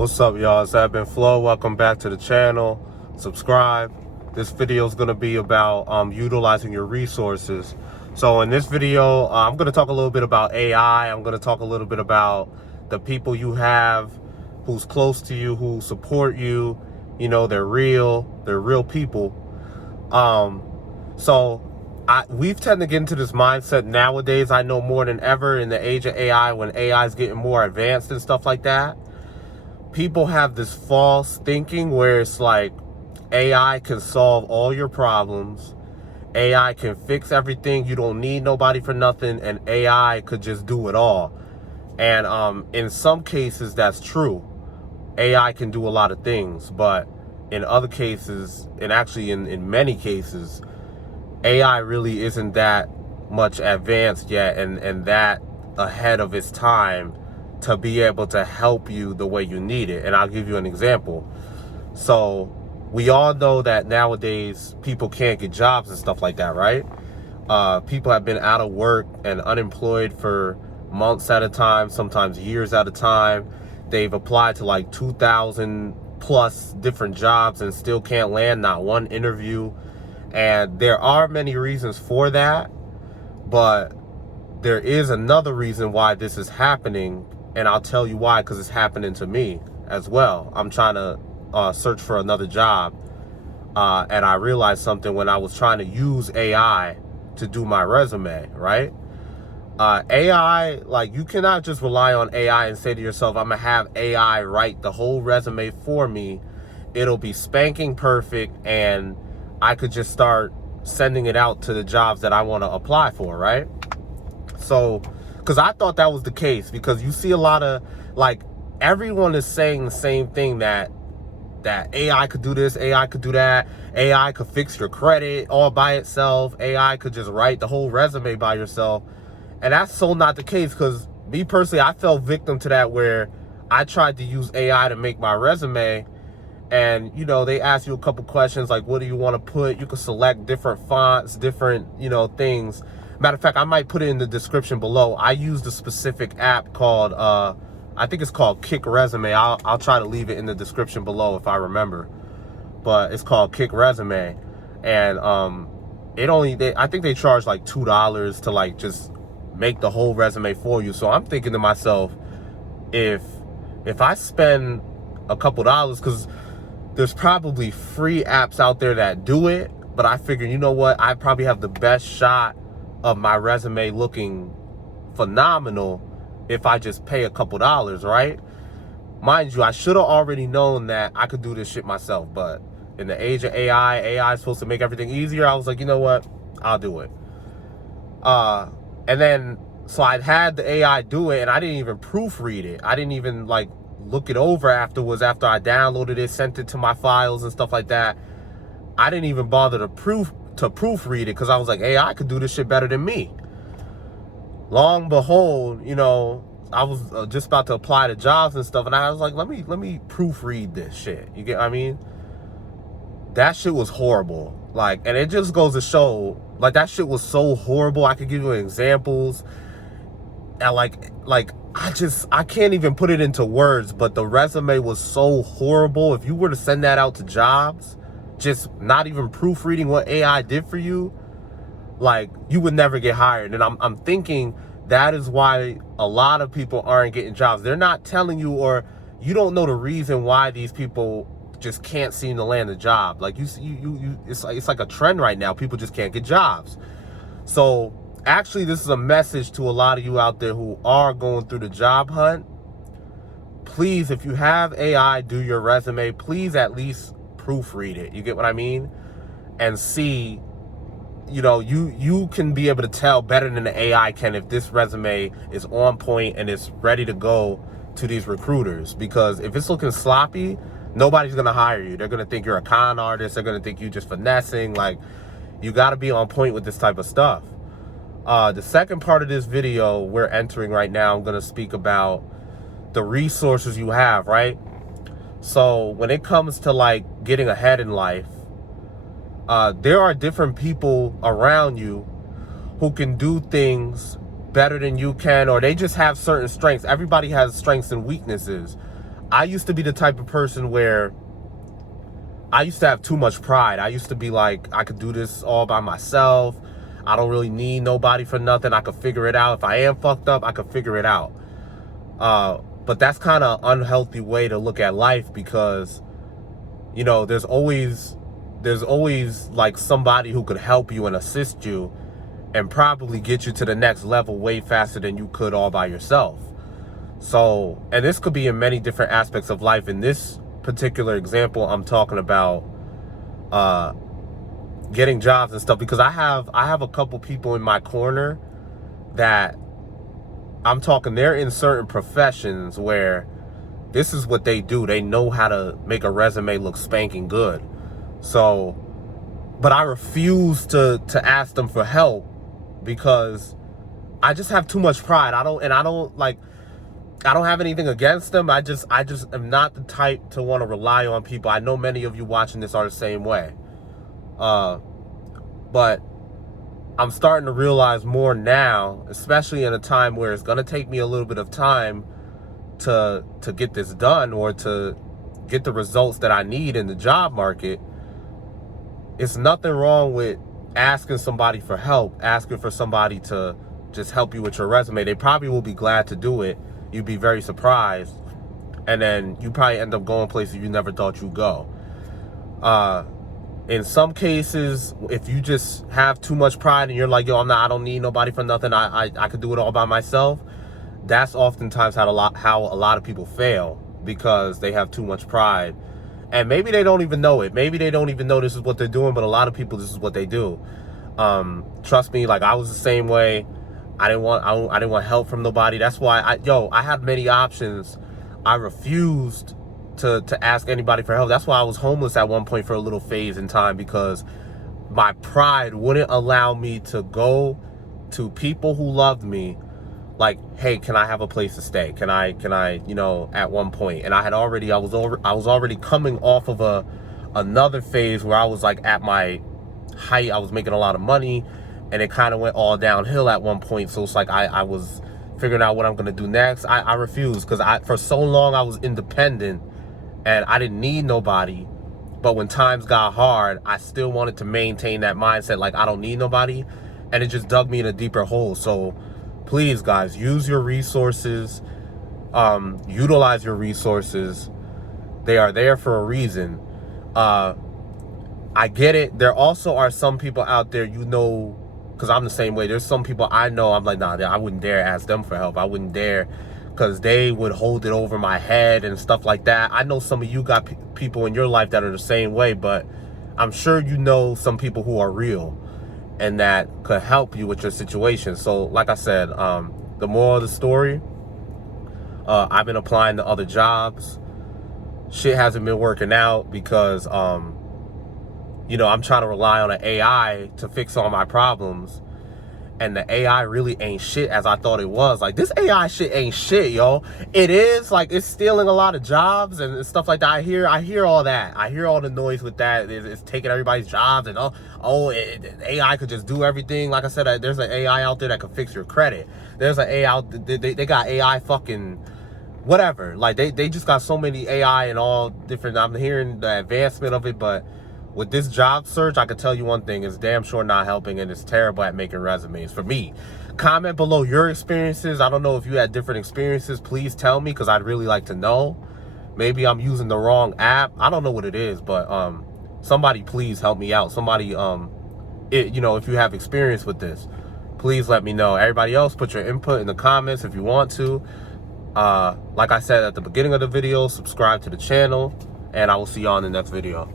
What's up, y'all? It's Admin Flow. Welcome back to the channel. Subscribe. This video is going to be about utilizing your resources. So in this video, I'm going to talk a little bit about AI. I'm going to talk a little bit about the people you have who's close to you, who support you. You know, they're real people. We've tended to get into this mindset nowadays. I know more than ever in the age of AI, when AI is getting more advanced and stuff like that. People have this false thinking where it's like AI can solve all your problems. AI can fix everything. You don't need nobody for nothing, and AI could just do it all. And in some cases, that's true. AI can do a lot of things, but in other cases, and actually in many cases, AI really isn't that much advanced yet and that ahead of its time to be able to help you the way you need it. And I'll give you an example. So we all know that nowadays people can't get jobs and stuff like that, right? People have been out of work and unemployed for months at a time, sometimes years at a time. They've applied to like 2,000 plus different jobs and still can't land not one interview. And there are many reasons for that, but there is another reason why this is happening. And I'll tell you why, because it's happening to me as well. I'm trying to search for another job. And I realized something when I was trying to use AI to do my resume, right? AI, like, you cannot just rely on AI and say to yourself, I'm going to have AI write the whole resume for me. It'll be spanking perfect, and I could just start sending it out to the jobs that I want to apply for, right? So, because I thought that was the case, because you see a lot of, like, everyone is saying the same thing, that AI could do this, AI could do that, AI could fix your credit all by itself, AI could just write the whole resume by yourself. And that's so not the case, because me personally, I fell victim to that, where I tried to use AI to make my resume, and, you know, they ask you a couple questions like, what do you want to put? You can select different fonts, different, you know, things. Matter of fact, I might put it in the description below. I used a specific app called, I think it's called Kick Resume. I'll try to leave it in the description below if I remember. But it's called Kick Resume. And I think they charge like $2 to like just make the whole resume for you. So I'm thinking to myself, if I spend a couple dollars, because there's probably free apps out there that do it, but I figured, you know what, I probably have the best shot of my resume looking phenomenal if I just pay a couple dollars, right? Mind you, I should have already known that I could do this shit myself, but in the age of AI is supposed to make everything easier. I was like, you know what, I'll do it. And then, so I had the AI do it, and I didn't even proofread it. I didn't even like look it over afterwards, after I downloaded it, sent it to my files and stuff like that. I didn't even bother to proofread it, because I was like, AI could do this shit better than me. Long behold, you know, I was just about to apply to jobs and stuff, and I was like, let me proofread this shit. You get what I mean? That shit was horrible. Like, and it just goes to show, like, that shit was so horrible. I could give you examples. And like I can't even put it into words, but the resume was so horrible. If you were to send that out to jobs, just not even proofreading what AI did for you, like, you would never get hired. And I'm thinking that is why a lot of people aren't getting jobs. They're not telling you, or you don't know the reason why these people just can't seem to land a job. Like, it's like a trend right now. People just can't get jobs. So actually, this is a message to a lot of you out there who are going through the job hunt. Please, if you have AI do your resume, please at least proofread it. You get what I mean? And see, you know, you can be able to tell better than the AI can if this resume is on point and it's ready to go to these recruiters. Because if it's looking sloppy, nobody's going to hire you. They're going to think you're a con artist. They're going to think you just finessing. Like, you got to be on point with this type of stuff. The second part of this video we're entering right now, I'm going to speak about the resources you have, right? So when it comes to like getting ahead in life, there are different people around you who can do things better than you can, or they just have certain strengths. Everybody has strengths and weaknesses. I used to be the type of person where I used to have too much pride. I used to be like, I could do this all by myself. I don't really need nobody for nothing. I could figure it out. If I am fucked up, I could figure it out. But that's kind of an unhealthy way to look at life, because, you know, there's always like somebody who could help you and assist you and probably get you to the next level way faster than you could all by yourself. So, and this could be in many different aspects of life. In this particular example, I'm talking about getting jobs and stuff, because I have a couple people in my corner that I'm talking, they're in certain professions where this is what they do. They know how to make a resume look spanking good. So, but I refuse to ask them for help because I just have too much pride. I don't have anything against them. I just am not the type to want to rely on people. I know many of you watching this are the same way. But I'm starting to realize more now, especially in a time where it's going to take me a little bit of time to get this done or to get the results that I need in the job market. It's nothing wrong with asking somebody for help, asking for somebody to just help you with your resume. They probably will be glad to do it. You'd be very surprised. And then you probably end up going places you never thought you'd go. In some cases, if you just have too much pride and you're like, yo, I don't need nobody for nothing. I could do it all by myself. That's oftentimes how a lot of people fail, because they have too much pride. And maybe they don't even know it. Maybe they don't even know this is what they're doing, but a lot of people, this is what they do. Trust me, like I was the same way. I didn't want help from nobody. That's why I had many options. I refused to ask anybody for help. That's why I was homeless at one point for a little phase in time, because my pride wouldn't allow me to go to people who loved me like, hey, can I have a place to stay? Can I, you know, at one point. And I was already coming off of another phase where I was like at my height. I was making a lot of money, and it kind of went all downhill at one point. So it's like I was figuring out what I'm gonna do next. I refused, because for so long I was independent and I didn't need nobody. But when times got hard, I still wanted to maintain that mindset, like I don't need nobody, and it just dug me in a deeper hole. So please, guys, use your resources, utilize your resources. They are there for a reason. I get it. There also are some people out there, you know, because I'm the same way. There's some people I know, I'm like, nah, I wouldn't dare ask them for help. I wouldn't dare, because they would hold it over my head and stuff like that. I know some of you got people in your life that are the same way, but I'm sure you know some people who are real and that could help you with your situation. So like I said, the moral of the story, I've been applying to other jobs. Shit hasn't been working out because, you know, I'm trying to rely on an AI to fix all my problems. And the AI really ain't shit as I thought it was. Like, this AI shit ain't shit, yo. It is, like, it's stealing a lot of jobs and stuff like that. I hear all that. I hear all the noise with that. It's taking everybody's jobs, and AI could just do everything. Like I said, there's an AI out there that could fix your credit. There's an AI out, they got AI fucking whatever. Like, they just got so many AI and all different. I'm hearing the advancement of it, but with this job search, I can tell you one thing, it's damn sure not helping, and it's terrible at making resumes for me. Comment below your experiences. I don't know if you had different experiences. Please tell me, because I'd really like to know. Maybe I'm using the wrong app. I don't know what it is, but somebody please help me out. Somebody, you know, if you have experience with this, please let me know. Everybody else, put your input in the comments if you want to. Like I said at the beginning of the video, subscribe to the channel, and I will see you on the next video.